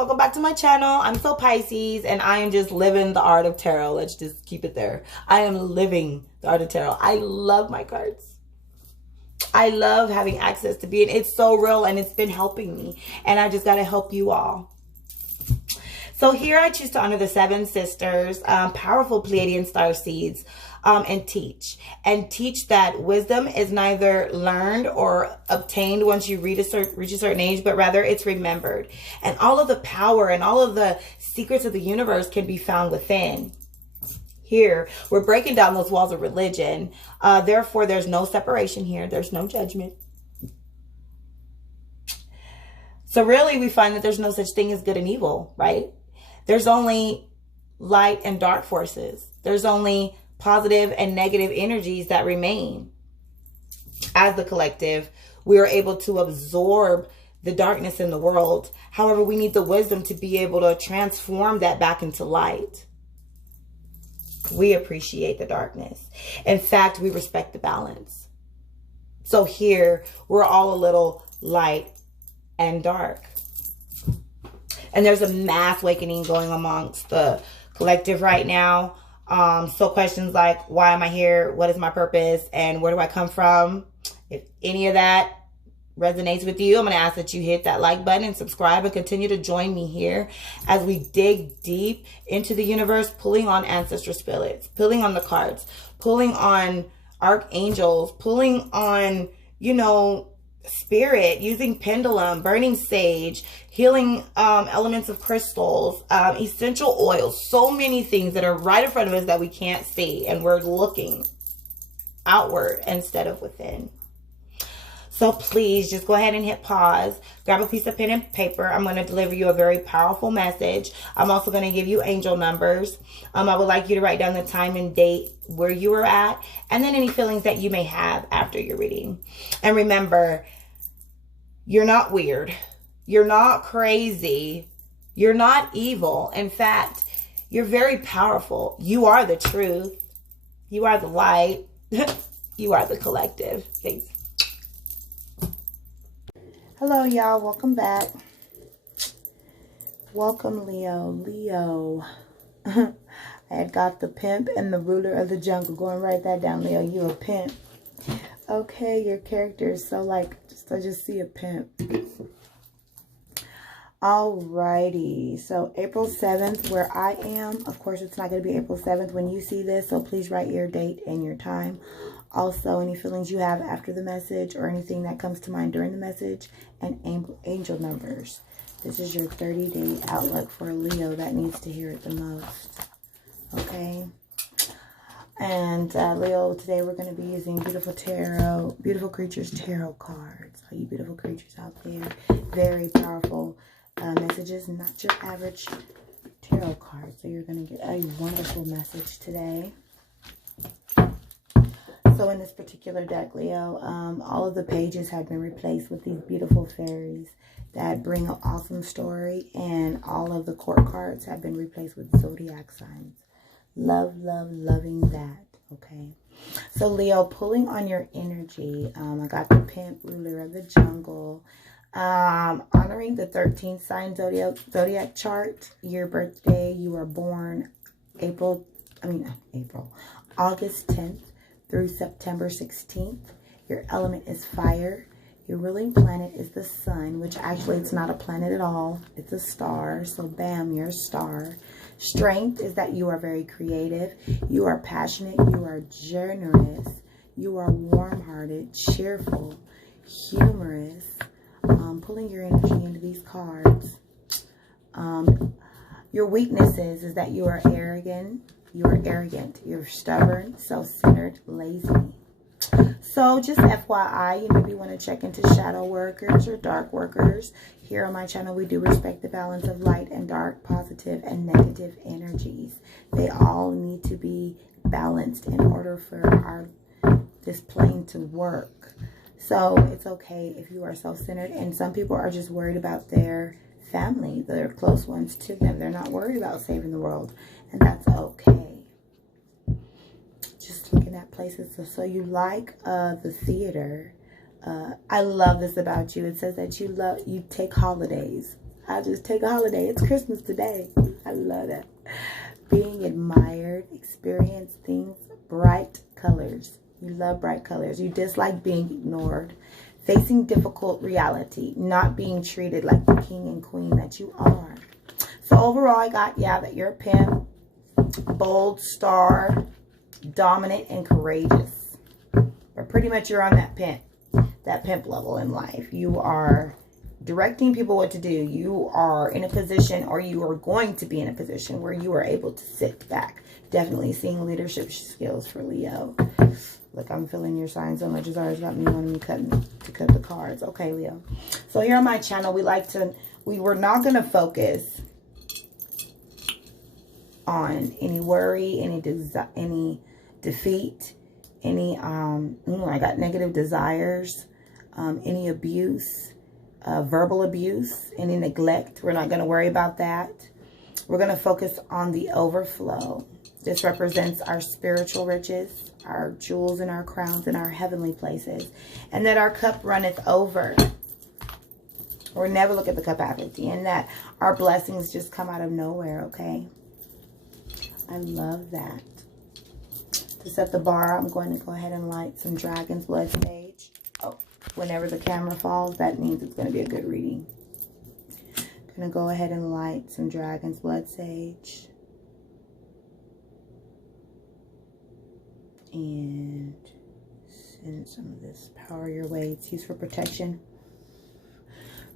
welcome back to my channel. I'm so Pisces and I am just living the art of tarot. Let's just keep it there. I am living the art of tarot. I love my cards. I love having access to being. It's so real and it's been helping me. And I just got to help you all. So here I choose to honor the 7 sisters, powerful Pleiadian star seeds, and teach that wisdom is neither learned or obtained once you reach a certain age, but rather it's remembered. And all of the power and all of the secrets of the universe can be found within. Here, we're breaking down those walls of religion. Therefore, there's no separation here. There's no judgment. So really, we find that there's no such thing as good and evil, right? There's only light and dark forces. There's only positive and negative energies that remain. As the collective, we are able to absorb the darkness in the world. However, we need the wisdom to be able to transform that back into light. We appreciate the darkness. In fact, we respect the balance. So here, we're all a little light and dark. And there's a mass awakening going amongst the collective right now. So questions like, why am I here? What is my purpose? And where do I come from? If any of that resonates with you, I'm going to ask that you hit that like button and subscribe and continue to join me here as we dig deep into the universe, pulling on ancestor spirits, pulling on the cards, pulling on archangels, pulling on, you know, spirit, using pendulum, burning sage, healing elements of crystals, essential oils, so many things that are right in front of us that we can't see, and we're looking outward instead of within. So please just go ahead and hit pause, grab a piece of pen and paper. I'm going to deliver you a very powerful message. I'm also going to give you angel numbers. I would like you to write down the time and date where you were at, and then any feelings that you may have after your reading. And remember, you're not weird. You're not crazy. You're not evil. In fact, you're very powerful. You are the truth. You are the light. You are the collective. Thanks. Hello, y'all. Welcome back. Welcome, Leo. Leo. I had got the pimp and the ruler of the jungle. Go and write that down, Leo. You a pimp. Okay, your character is so like, I just see a pimp. Alrighty. So April 7th, where I am. Of course, it's not going to be April 7th when you see this. So please write your date and your time. Also, any feelings you have after the message or anything that comes to mind during the message, and angel numbers. This is your 30-day outlook for a Leo that needs to hear it the most. Okay? And Leo, today we're going to be using Beautiful Creatures Tarot cards. All you beautiful creatures out there. Very powerful messages, not your average tarot card. So you're going to get a wonderful message today. So in this particular deck, Leo, all of the pages have been replaced with these beautiful fairies that bring an awesome story. And all of the court cards have been replaced with zodiac signs. Love, love, loving that. Okay. So Leo, pulling on your energy, I got the pimp, ruler of the jungle, honoring the 13th sign zodiac chart, your birthday. You were born August 10th through September 16th. Your element is fire. Your ruling planet is the sun, which actually it's not a planet at all. It's a star. So bam, you're a star. Strength is that you are very creative. You are passionate. You are generous. You are warm-hearted, cheerful, humorous. Pulling your energy into these cards. Your weaknesses is that you are arrogant. You're stubborn, self-centered, lazy. So just FYI, you maybe want to check into shadow workers or dark workers. Here on my channel, we do respect the balance of light and dark, positive and negative energies. They all need to be balanced in order for this plane to work. So it's okay if you are self-centered, and some people are just worried about their family, their close ones to them. They're not worried about saving the world, and that's okay. Just looking at places. So you like the theater. I love this about you. It says that you take holidays. I just take a holiday. It's Christmas today. I love that. Being admired, experience things, bright colors. You love bright colors. You dislike being ignored. Facing difficult reality. Not being treated like the king and queen that you are. So overall, I got, yeah, that you're a pimp. Bold, star, dominant, and courageous. But pretty much you're on that pimp level in life. You are directing people what to do. You are in a position, or you are going to be in a position where you are able to sit back. Definitely seeing leadership skills for Leo. Look, I'm feeling your sign so much. It's always got me wanting to cut the cards. Okay, Leo. So here on my channel, we were not going to focus on any worry, any defeat, any, I got negative desires, any abuse, verbal abuse, any neglect. We're not going to worry about that. We're going to focus on the overflow. This represents our spiritual riches, our jewels and our crowns and our heavenly places. And that our cup runneth over. Or never look at the cup half empty. And that our blessings just come out of nowhere, okay? I love that. To set the bar, I'm going to go ahead and light some Dragon's Blood Sage. Oh, whenever the camera falls, that means it's going to be a good reading. I'm going to go ahead and light some Dragon's Blood Sage. And send some of this power your way. It's used for protection.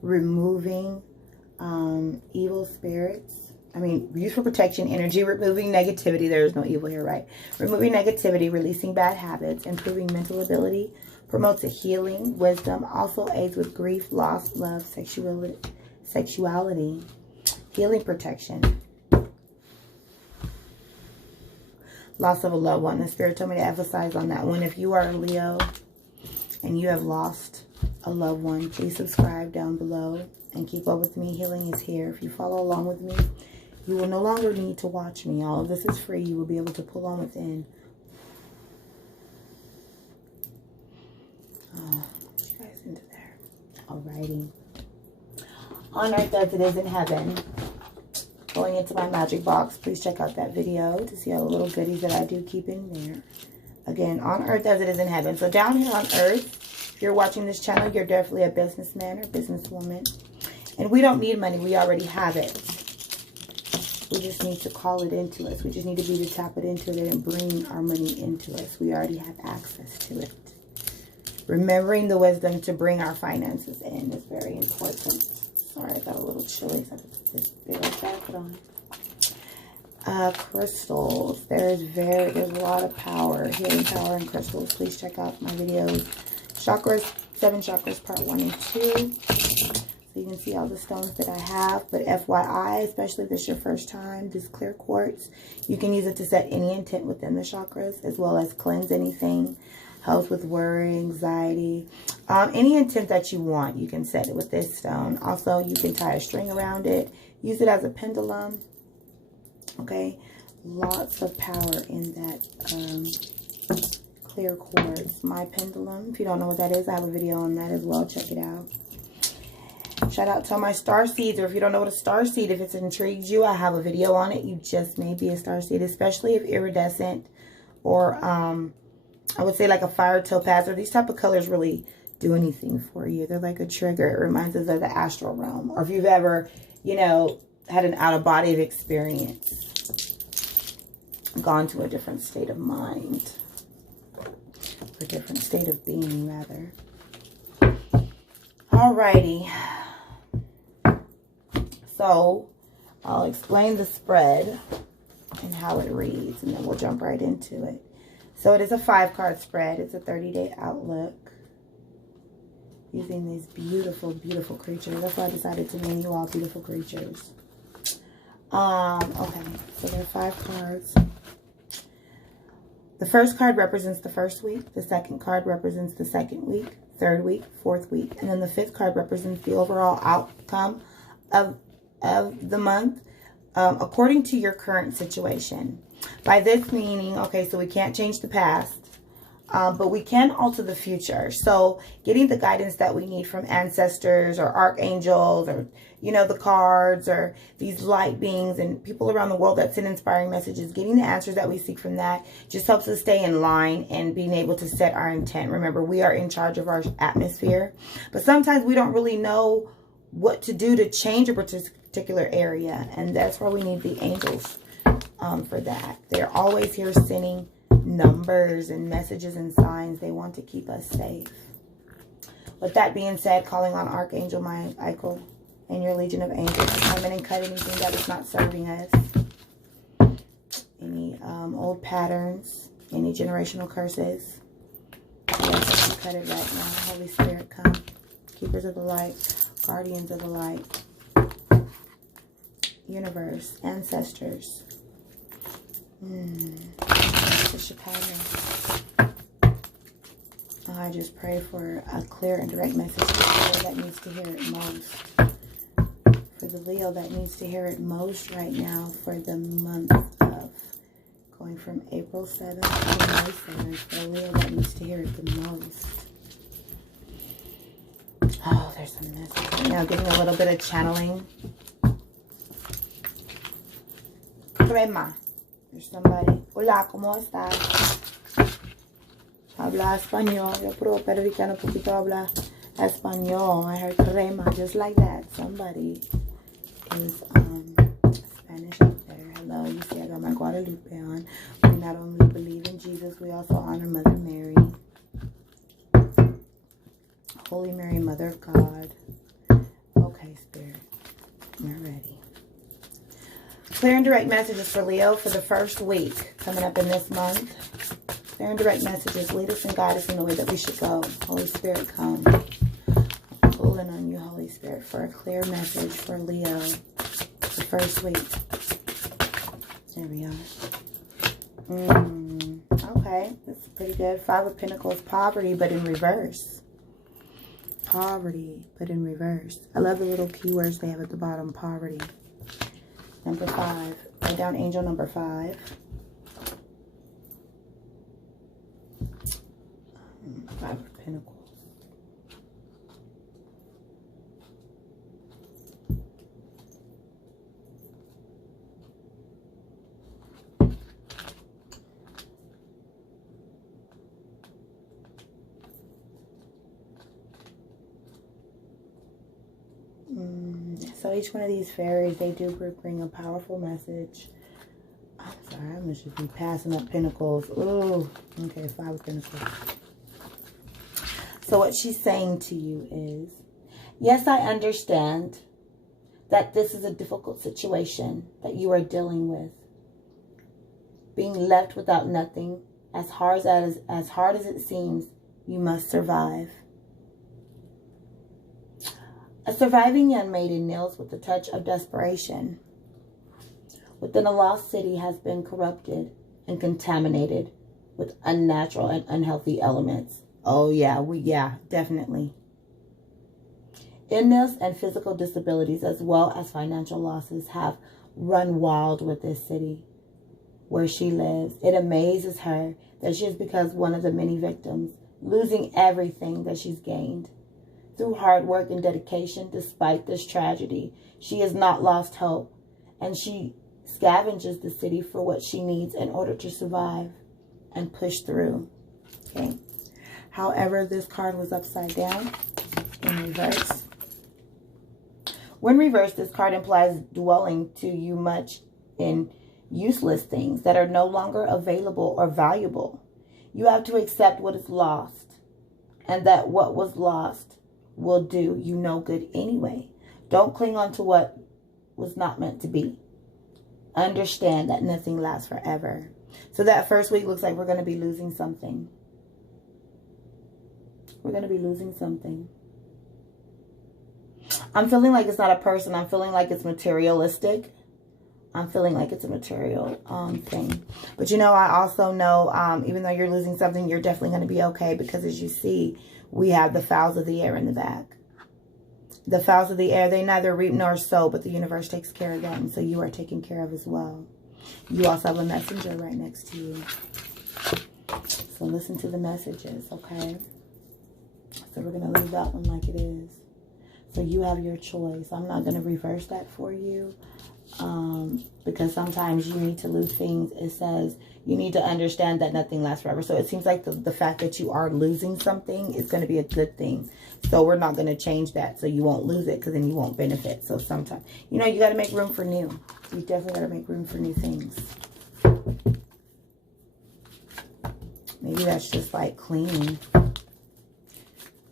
Removing evil spirits. Used for protection, energy, removing negativity. There is no evil here, right? Removing negativity, releasing bad habits, improving mental ability, promotes a healing, wisdom, also aids with grief, loss, love, sexuality, healing protection. Loss of a loved one. The Spirit told me to emphasize on that one. If you are a Leo and you have lost a loved one, please subscribe down below and keep up with me. Healing is here. If you follow along with me, you will no longer need to watch me. All of this is free. You will be able to pull on within. Oh, put you guys into there. Alrighty. On earth as it is in heaven. Going into my magic box, please check out that video to see all the little goodies that I do keep in there. Again, on earth as it is in heaven. So down here on earth, if you're watching this channel, you're definitely a businessman or businesswoman. And we don't need money. We already have it. We just need to call it into us. We just need to be to tap it into it and bring our money into us. We already have access to it. Remembering the wisdom to bring our finances in is very important. Sorry, I got a little chilly. So I put this big old jacket on. Crystals. There's a lot of power, healing power in crystals. Please check out my videos. Chakras, 7 chakras, part 1 and 2. So you can see all the stones that I have. But FYI, especially if this is your first time, this clear quartz, you can use it to set any intent within the chakras, as well as cleanse anything. Helps with worry, anxiety. Any intent that you want, you can set it with this stone. Also, you can tie a string around it. Use it as a pendulum. Okay. Lots of power in that clear quartz. My pendulum. If you don't know what that is, I have a video on that as well. Check it out. Shout out to my star seeds, or if you don't know what a star seed, if it's intrigued you, I have a video on it. You just may be a star seed, especially if iridescent or I would say like a fire topaz, or these type of colors really do anything for you. They're like a trigger. It reminds us of the astral realm, or if you've ever, had an out-of-body experience, gone to a different state of mind, a different state of being, rather. Alrighty. So, I'll explain the spread and how it reads, and then we'll jump right into it. So, it is a 5-card spread. It's a 30-day outlook using these beautiful, beautiful creatures. That's why I decided to name you all beautiful creatures. Okay, so there are 5 cards. The first card represents the first week. The second card represents the second week, third week, fourth week. And then the 5th card represents the overall outcome of the month according to your current situation. By this meaning, okay, so we can't change the past. But we can alter the future. So getting the guidance that we need from ancestors or archangels or, you know, the cards or these light beings and people around the world that send inspiring messages, getting the answers that we seek from that just helps us stay in line and being able to set our intent. Remember, we are in charge of our atmosphere, but sometimes we don't really know what to do to change a particular area. And that's where we need the angels for that. They're always here sending numbers and messages and signs. They want to keep us safe. With that being said, calling on Archangel Michael and your legion of angels to come in and cut anything that is not serving us. Any old patterns, any generational curses. Yes, you cut it right now. Holy Spirit, come. Keepers of the light, guardians of the light, universe, ancestors. I just pray for a clear and direct message for the Leo that needs to hear it most. For the Leo that needs to hear it most right now for the month of going from April 7th to May 7th. For the Leo that needs to hear it the most. Oh, there's some message right now. Getting a little bit of channeling. Crema. There's somebody. Hola, ¿cómo estás? Habla español. Yo puro puertorriqueño poquito habla español. I heard crema just like that. Somebody is Spanish out there. Hello, you see I got my Guadalupe on. We not only believe in Jesus, we also honor Mother Mary. Holy Mary, Mother of God. Okay, Spirit. We're ready. Clear and direct messages for Leo for the first week coming up in this month. Clear and direct messages. Lead us and guide us in the way that we should go. Holy Spirit, come. I'm pulling on you, Holy Spirit, for a clear message for Leo the first week. There we are. Okay, that's pretty good. Five of Pentacles, poverty, but in reverse. Poverty, but in reverse. I love the little keywords they have at the bottom. Poverty. Number 5. Write down angel number 5. 5 of Pentacles. So each one of these fairies, they do bring a powerful message. I'm sorry, I'm going to just be passing up pentacles. Oh, okay, 5 of Pentacles. So what she's saying to you is, yes, I understand that this is a difficult situation that you are dealing with. Being left without nothing, as hard as it seems, you must survive. A surviving young maiden kneels with the touch of desperation. Within a lost city has been corrupted and contaminated with unnatural and unhealthy elements. Oh yeah, definitely. Illness and physical disabilities as well as financial losses have run wild with this city where she lives. It amazes her that she has become one of the many victims, losing everything that she's gained. Through hard work and dedication, despite this tragedy, she has not lost hope, and she scavenges the city for what she needs in order to survive and push through. Okay. However, this card was upside down in reverse. When reversed, this card implies dwelling to you much in useless things that are no longer available or valuable. You have to accept what is lost, and that what was lost will do you no good anyway. Don't cling on to what was not meant to be. Understand that nothing lasts forever. So that first week looks like we're going to be losing something. We're going to be losing something. I'm feeling like it's not a person. I'm feeling like it's materialistic. I'm feeling like it's a material thing. But you know, I also know, even though you're losing something, you're definitely going to be okay. Because as you see, we have the fowls of the air in the back. The fowls of the air, they neither reap nor sow, but the universe takes care of them. So you are taken care of as well. You also have a messenger right next to you. So listen to the messages, okay? So we're going to leave that one like it is. So you have your choice. I'm not going to reverse that for you. Because sometimes you need to lose things. It says you need to understand that nothing lasts forever. So it seems like the fact that you are losing something is going to be a good thing. So we're not going to change that. So you won't lose it, because then you won't benefit. So sometimes, you know, you got to make room for new. You definitely got to make room for new things. Maybe that's just like cleaning.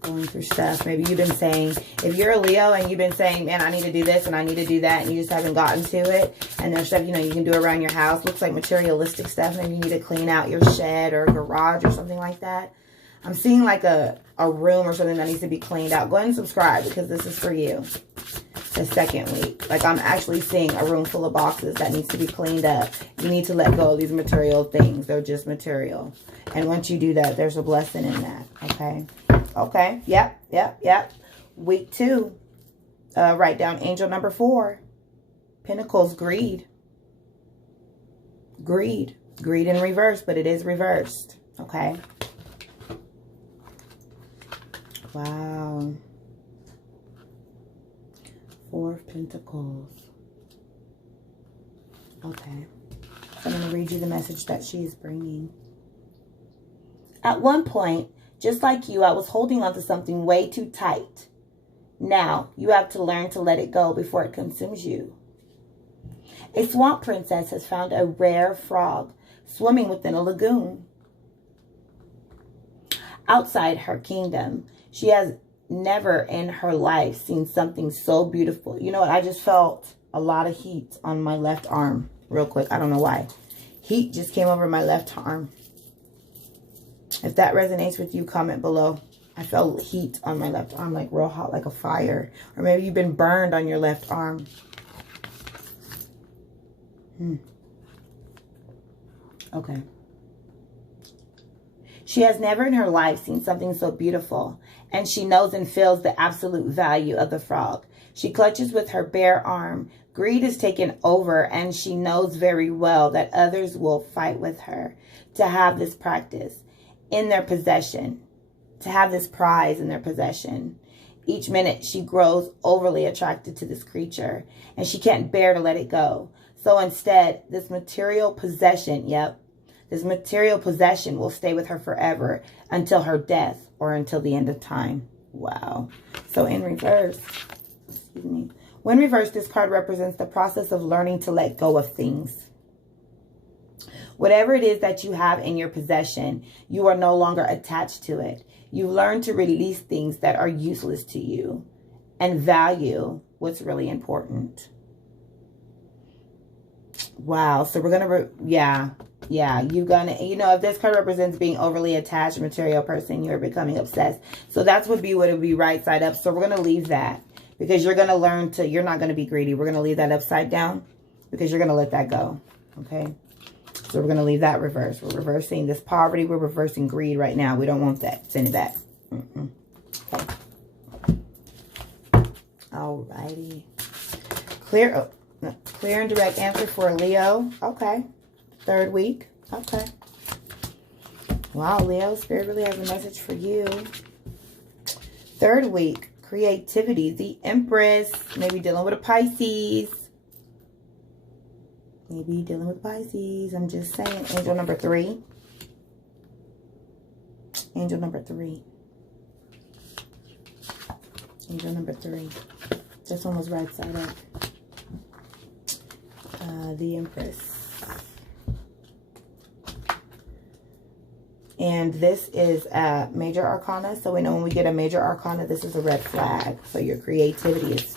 Going through stuff. Maybe you've been saying, if you're a Leo and you've been saying, man, I need to do this and I need to do that, and you just haven't gotten to it, and there's stuff, you know, you can do around your house, looks like materialistic stuff, maybe you need to clean out your shed or garage or something like that. I'm seeing like a room or something that needs to be cleaned out. Go ahead and subscribe, because this is for you. The second week. Like, I'm actually seeing a room full of boxes that needs to be cleaned up. You need to let go of these material things. They're just material. And once you do that, there's a blessing in that. Okay. Okay. Yep. Week 2. Write down angel number 4. Pentacles, greed. Greed. Greed in reverse, but it is reversed. Okay. Wow. 4 of Pentacles. Okay. So I'm going to read you the message that she is bringing. At one point, just like you, I was holding on to something way too tight. Now, you have to learn to let it go before it consumes you. A swamp princess has found a rare frog swimming within a lagoon. Outside her kingdom, she has never in her life seen something so beautiful. You know what? I just felt a lot of heat on my left arm real quick. I don't know why. Heat just came over my left arm. If that resonates with you, comment below. I felt heat on my left arm, like real hot, like a fire. Or maybe you've been burned on your left arm. Okay. She has never in her life seen something so beautiful, and she knows and feels the absolute value of the frog. She clutches with her bare arm. Greed is taken over, and she knows very well that others will fight with her to have this practice in their possession, to have this prize in their possession. Each minute she grows overly attracted to this creature, and she can't bear to let it go. So instead, this material possession, this material possession will stay with her forever until her death or until the end of time. Wow. So in reverse, excuse me. When reversed, this card represents the process of learning to let go of things. Whatever it is that you have in your possession, you are no longer attached to it. You learn to release things that are useless to you and value what's really important. Wow. So we're going to, you're going to, you know, if this card represents being overly attached, material person, you're becoming obsessed. So that's what it would be right side up. So we're going to leave that, because you're going to learn to, you're not going to be greedy. We're going to leave that upside down, because you're going to let that go. Okay. So we're going to leave that reverse. We're reversing this poverty. We're reversing greed right now. We don't want that. Send it back. Okay. Alrighty. Clear and direct answer for Leo. Okay. 3rd week. Okay. Wow, Leo. Spirit really has a message for you. 3rd week. Creativity. The Empress. Maybe dealing with a Pisces. Maybe dealing with Pisces. I'm just saying. Angel number 3. Angel number 3. Angel number 3. This one was right side up. The Empress. And this is a major arcana. So we know when we get a major arcana, this is a red flag. So your creativity is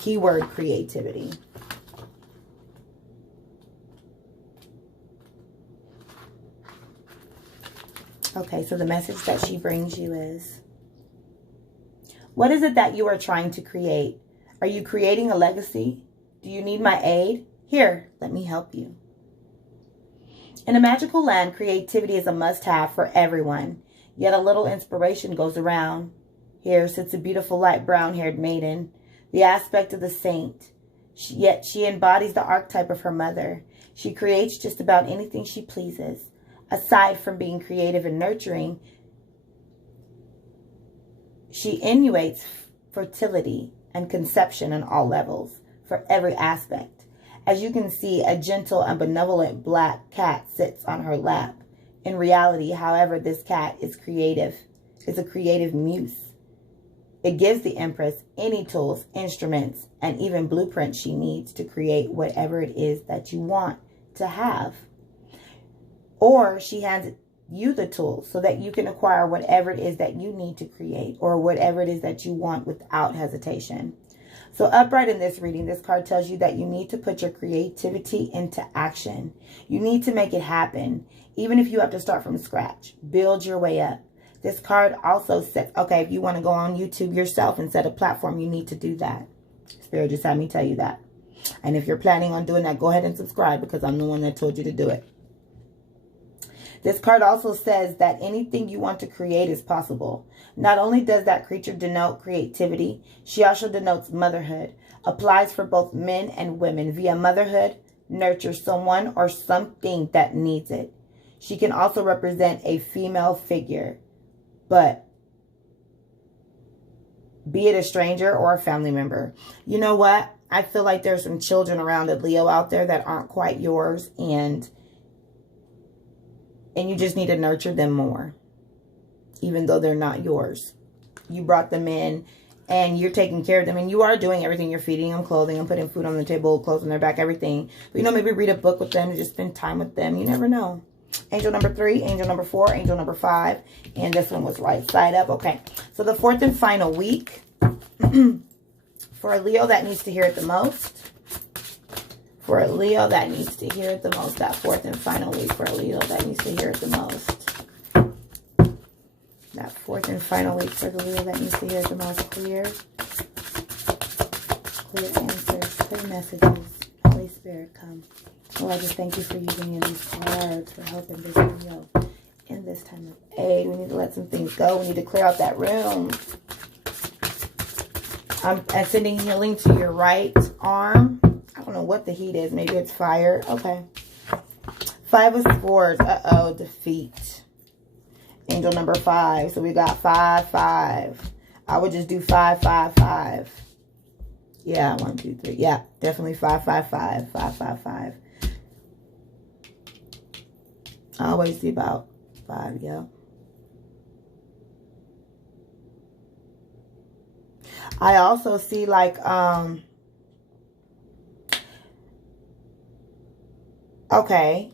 keyword creativity. Okay, so the message that she brings you is, what is it that you are trying to create? Are you creating a legacy? Do you need my aid? Here, let me help you. In a magical land, creativity is a must-have for everyone. Yet a little inspiration goes around. Here sits a beautiful light brown-haired maiden, the aspect of the saint. Yet she embodies the archetype of her mother. She creates just about anything she pleases. Aside from being creative and nurturing, she innuates fertility and conception on all levels for every aspect. As you can see, a gentle and benevolent black cat sits on her lap. In reality, however, this cat is a creative muse. It gives the Empress any tools, instruments, and even blueprints she needs to create whatever it is that you want to have. Or she hands you the tools so that you can acquire whatever it is that you need to create or whatever it is that you want without hesitation. So upright in this reading, this card tells you that you need to put your creativity into action. You need to make it happen, even if you have to start from scratch. Build your way up. This card also says, okay, if you want to go on YouTube yourself and set a platform, you need to do that. Spirit just had me tell you that. And if you're planning on doing that, go ahead and subscribe because I'm the one that told you to do it. This card also says that anything you want to create is possible. Not only does that creature denote creativity, she also denotes motherhood. Applies for both men and women. Via motherhood, nurtures someone or something that needs it. She can also represent a female figure, but be it a stranger or a family member. You know what? I feel like there's some children around a Leo out there that aren't quite yours, and you just need to nurture them more, even though they're not yours. You brought them in and you're taking care of them, and you are doing everything. You're feeding them, clothing them, putting food on the table, clothes on their back, everything. But, you know, maybe read a book with them, just spend time with them. You never know. Angel number 3, angel number 4, angel number 5. And this one was right side up. Okay. So the fourth and final week for a Leo that needs to hear it the most. For a Leo that needs to hear it the most. That fourth and final week for a Leo that needs to hear it the most. That fourth and final week for the Leo that needs to hear it the most. Clear. Clear answers. Clear messages. Holy Spirit, come. Lord, I just thank you for using me in these cards for helping this Leo in this time of aid. We need to let some things go. We need to clear out that room. I'm sending healing to your right arm. I don't know what the heat is. Maybe it's fire. Okay. 5 of Swords. Uh-oh. Defeat. Angel number 5. So we got 5, 5. I would just do 5, 5, 5. Yeah, 1, 2, 3. Yeah, definitely 5, 5, 5. 5, 5, 5. I always see about 5, yeah. I also see like, okay.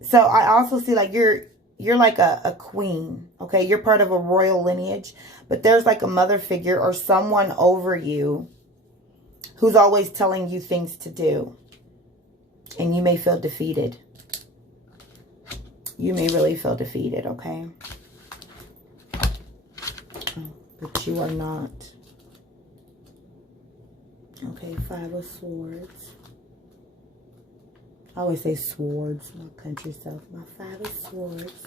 So I also see like you're like a queen, okay? You're part of a royal lineage, but there's like a mother figure or someone over you who's always telling you things to do. And you may feel defeated. You may really feel defeated, okay? But you are not. Okay, 5 of Swords. I always say swords, my country self. My 5 of Swords.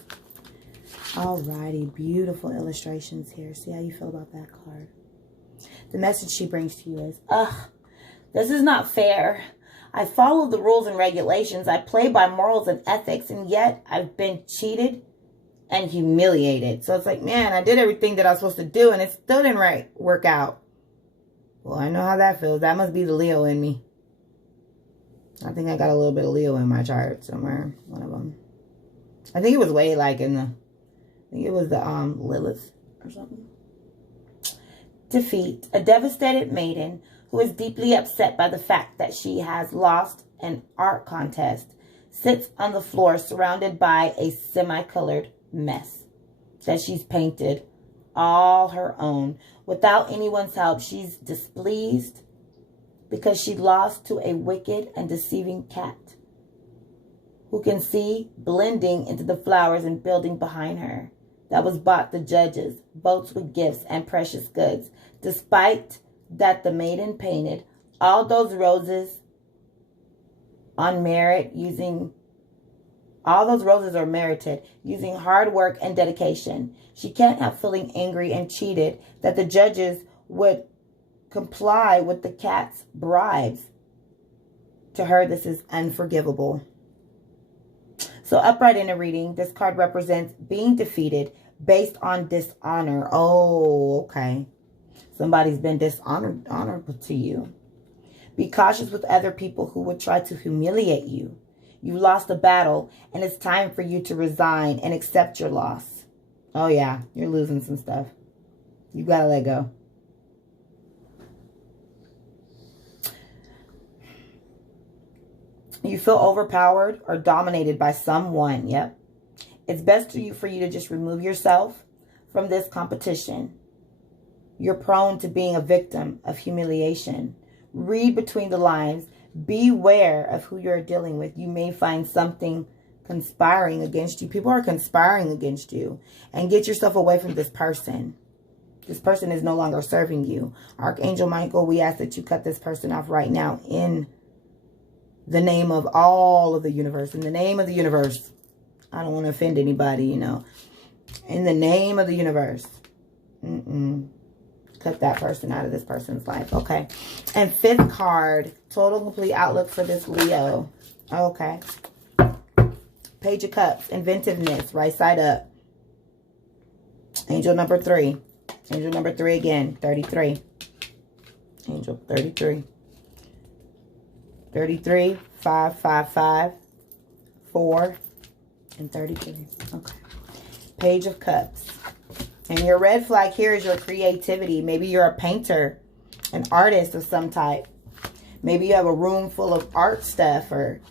Alrighty, beautiful illustrations here. See how you feel about that card. The message she brings to you is, this is not fair. I follow the rules and regulations. I play by morals and ethics, and yet I've been cheated and humiliated. So it's like, man, I did everything that I was supposed to do, and it still didn't work out. Well, I know how that feels. That must be the Leo in me. I think I got a little bit of Leo in my chart somewhere. One of them. I think it was way like in the, I think it was the Lilith or something. Defeat. A devastated maiden who is deeply upset by the fact that she has lost an art contest sits on the floor surrounded by a semi-colored mess that she's painted all her own. Without anyone's help, she's displeased because she lost to a wicked and deceiving cat who can see blending into the flowers and building behind her that was bought the judges, boats with gifts and precious goods. Despite that, the maiden painted all those roses on merit using, all those roses are merited using hard work and dedication. She can't help feeling angry and cheated that the judges would comply with the cat's bribes. To her, this is unforgivable. So upright in a reading, this card represents being defeated based on dishonor. Oh, okay. Somebody's been honorable to you. Be cautious with other people who would try to humiliate you. You lost a battle, and it's time for you to resign and accept your loss. Oh, yeah. You're losing some stuff. You got to let go. You feel overpowered or dominated by someone. Yep. It's best for you to just remove yourself from this competition. You're prone to being a victim of humiliation. Read between the lines. Beware of who you're dealing with. You may find something conspiring against you. People are conspiring against you. And get yourself away from this person. This person is no longer serving you. Archangel Michael, we ask that you cut this person off right now in the name of all of the universe. In the name of the universe. I don't want to offend anybody, you know. In the name of the universe. Cut that person out of this person's life. Okay. And fifth card, total complete outlook for this Leo. Okay. Page of Cups, inventiveness, right side up. Angel number 3. Angel number 3 again, 33. Angel 33. 33, 5, 5, 5, 4, and 33. Okay. Page of Cups. And your red flag here is your creativity. Maybe you're a painter, an artist of some type. Maybe you have a room full of art stuff or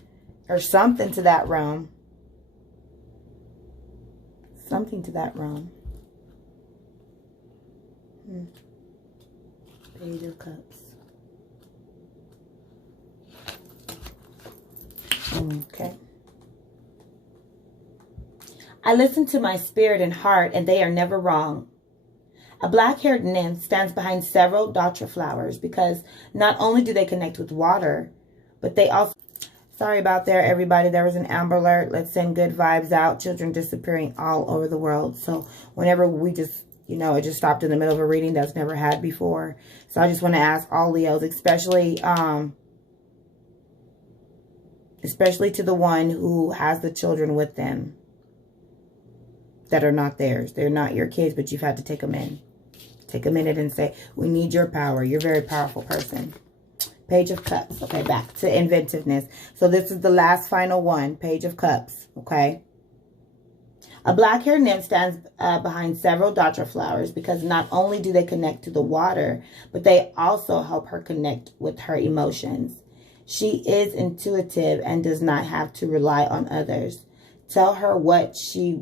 something to that realm. Something to that realm. Page of Cups. Okay. I listen to my spirit and heart, and they are never wrong. A black-haired nymph stands behind several datura flowers because not only do they connect with water, but they also... Sorry about there, everybody. There was an Amber Alert. Let's send good vibes out. Children disappearing all over the world. So whenever we just, you know, it just stopped in the middle of a reading that's never had before. So I just want to ask all Leos, especially to the one who has the children with them that are not theirs. They're not your kids, but you've had to take them in. Take a minute and say, we need your power. You're a very powerful person. Page of Cups. Okay, back to inventiveness. So this is the last final one. Page of Cups. Okay. A black-haired nymph stands behind several datura flowers because not only do they connect to the water, but they also help her connect with her emotions. She is intuitive and does not have to rely on others. Tell her what she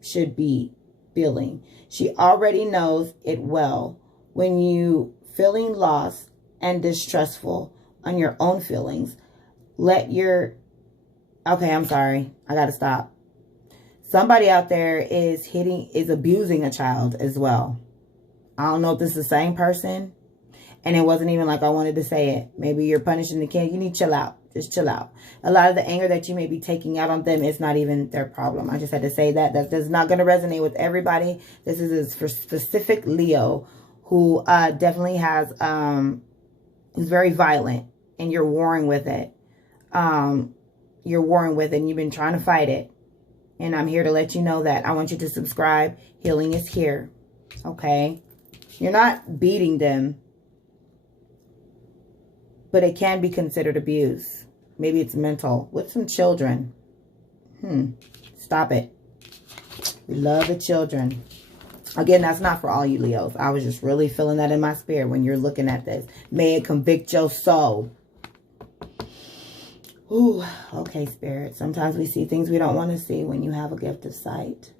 should be feeling. She already knows it well. When you feeling lost and distrustful on your own feelings, okay, I'm sorry. I got to stop. Somebody out there is abusing a child as well. I don't know if this is the same person. And it wasn't even like I wanted to say it. Maybe you're punishing the kid. You need to chill out. Just chill out. A lot of the anger that you may be taking out on them is not even their problem. I just had to say that. That's not going to resonate with everybody. This is for specific Leo who definitely has, who's very violent. And you're warring with it. You're warring with it and you've been trying to fight it. And I'm here to let you know that. I want you to subscribe. Healing is here. Okay? You're not beating them. But it can be considered abuse. Maybe it's mental. With some children. Stop it. We love the children. Again, that's not for all you Leos. I was just really feeling that in my spirit when you're looking at this. May it convict your soul. Ooh, okay, Spirit. Sometimes we see things we don't want to see when you have a gift of sight.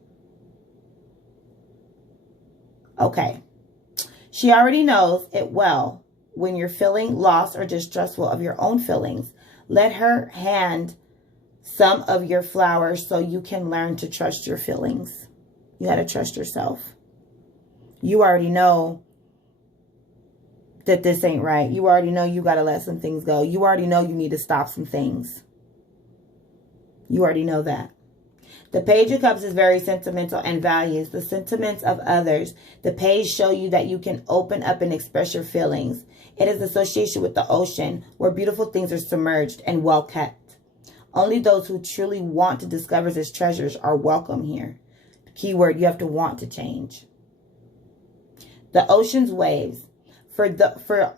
Okay. She already knows it well. When you're feeling lost or distrustful of your own feelings, let her hand some of your flowers so you can learn to trust your feelings. You got to trust yourself. You already know that this ain't right. You already know you got to let some things go. You already know you need to stop some things. You already know that. The Page of Cups is very sentimental and values the sentiments of others. The page show you that you can open up and express your feelings. It is association with the ocean where beautiful things are submerged and well kept. Only those who truly want to discover his treasures are welcome here. Keyword, you have to want to change. The ocean's waves. For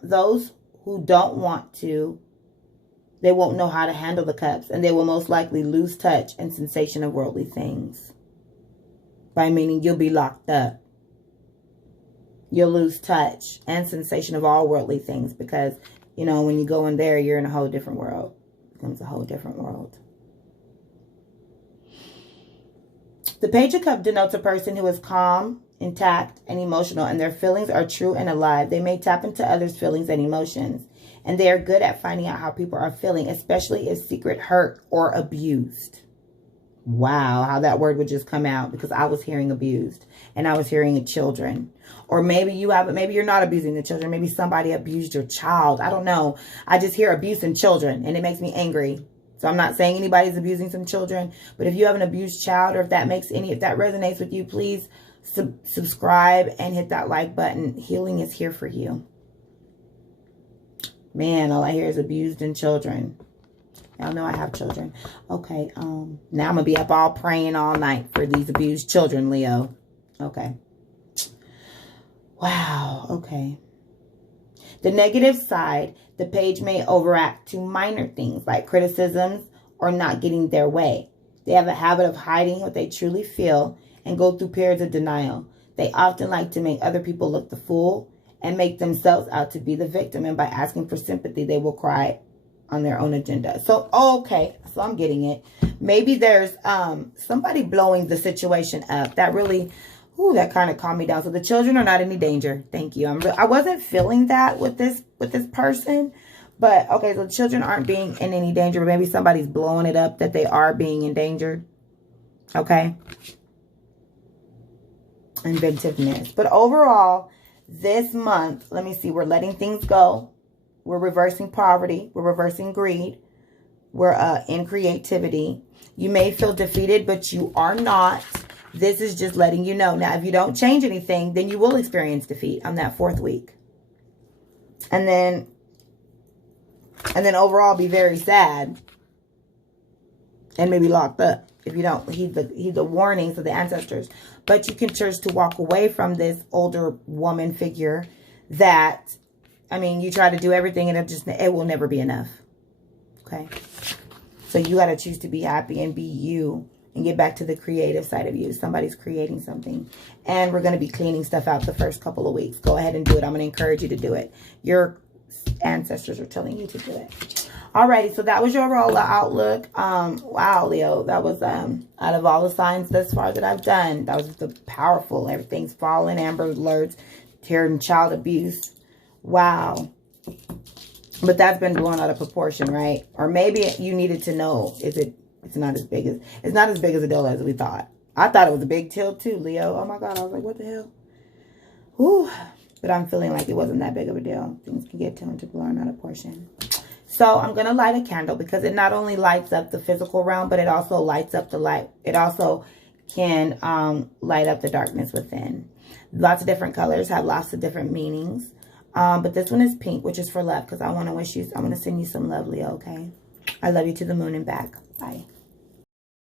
those who don't want to, they won't know how to handle the cups, and they will most likely lose touch and sensation of worldly things. By meaning you'll be locked up. You'll lose touch and sensation of all worldly things because, you know, when you go in there, you're in a whole different world. It becomes a whole different world. The Page of Cups denotes a person who is calm, intact, and emotional, and their feelings are true and alive. They may tap into others' feelings and emotions, and they are good at finding out how people are feeling, especially if secret hurt or abused. Wow, how that word would just come out, because I was hearing abused, and I was hearing children. Or maybe you haven't, maybe you're not abusing the children. Maybe somebody abused your child. I don't know. I just hear abuse in children, and it makes me angry. So I'm not saying anybody's abusing some children, but if you have an abused child, or if that resonates with you, please subscribe and hit that like button. Healing is here for you. Man, all I hear is abused in children. Y'all know I have children. Okay, now I'm gonna be up all praying all night for these abused children, Leo. Okay. Wow, okay. The negative side, the page may overact to minor things like criticisms or not getting their way. They have a habit of hiding what they truly feel and go through periods of denial. They often like to make other people look the fool and make themselves out to be the victim. And by asking for sympathy, they will cry on their own agenda. So, okay, so I'm getting it. Maybe there's somebody blowing the situation up. That really... Ooh, that kind of calmed me down. So the children are not in any danger. Thank you. I wasn't feeling that with this person. But, okay, so the children aren't being in any danger. But maybe somebody's blowing it up that they are being endangered. Okay. Inventiveness. But overall, this month, let me see. We're letting things go. We're reversing poverty. We're reversing greed. We're in creativity. You may feel defeated, but you are not. This is just letting you know. Now, if you don't change anything, then you will experience defeat on that 4th week. And then overall be very sad. And maybe locked up if you don't heed the warnings of the ancestors. But you can choose to walk away from this older woman figure that, I mean, you try to do everything and it will never be enough. Okay? So you got to choose to be happy and be you. And get back to the creative side of you. Somebody's creating something. And we're going to be cleaning stuff out the first couple of weeks. Go ahead and do it. I'm going to encourage you to do it. Your ancestors are telling you to do it. Alrighty, so that was your overall outlook. Wow, Leo, that was out of all the signs thus far that I've done, that was the powerful. Everything's falling, Amber Alerts, hearing child abuse. Wow. But that's been blown out of proportion, right? Or maybe you needed to know, it's not as big as a deal as we thought. I thought it was a big deal too, Leo. Oh my God, I was like, what the hell? Whew. But I'm feeling like it wasn't that big of a deal. Things can get blown out of proportion. So I'm going to light a candle because it not only lights up the physical realm, but it also lights up the light. It also can light up the darkness within. Lots of different colors have lots of different meanings. But this one is pink, which is for love, because I want to send you some love, Leo, okay? I love you to the moon and back. Bye.